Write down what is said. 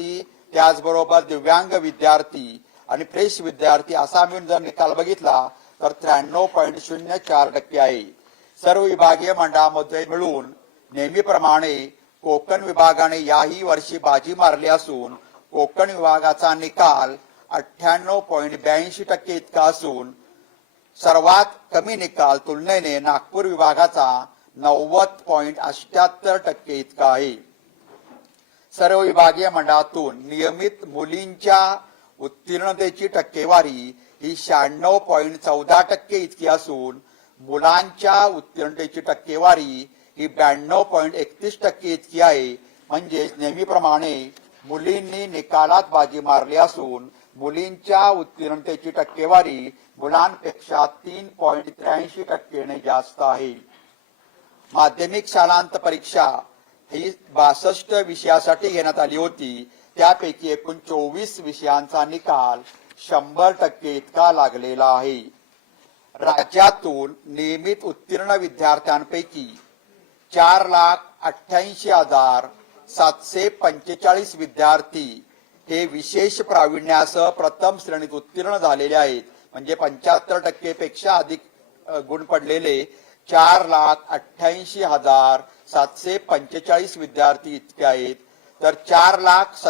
विद्यार्थी त्याचबरोबर दिव्यांग विद्यार्थी आणि फ्रेश विद्यार्थी असा मिळून जर निकाल बघितला तर 93.04% आहे। सर्व विभागीय मंडळामध्ये मिळून नेहमीप्रमाणे कोकण विभागाने याही वर्षी बाजी मारली असून कोकण विभागाचा निकाल 98.82% इतका असून सर्वात कमी निकाल तुलनेने नागपूर विभागाचा 90.78% इतका आहे। सर्व विभागीय मंडळातून नियमित मुलींच्या उत्तीर्णतेची टक्केवारी ही 96.14% इतकी असून मुलांच्या उत्तीर्णतेची टक्केवारी ही 92.31% इतकी आहे। म्हणजे नेहमीप्रमाणे मुलींनी निकालात बाजी मारली असून मुलींच्या उत्तीर्णतेची टक्केवारी मुलांपेक्षा 3.83% ने जास्त आहे। माध्यमिक शालांत परीक्षा ही 62 विषयासाठी घेण्यात आली होती। त्यापैकी एकूण 24 विषयांचा निकाल 100% इतका लागलेला आहे। राज्यातून नियमित उत्तीर्ण विद्यार्थ्यांपैकी 4,88,745 विद्यार्थी हे विशेष प्रावीण्यासह प्रथम श्रेणीत उत्तीर्ण झालेले आहेत। म्हणजे 75% पेक्षा अधिक गुण पडलेले 4,88,745 विद्यार्थी इतके आहेत। तर 4,00,000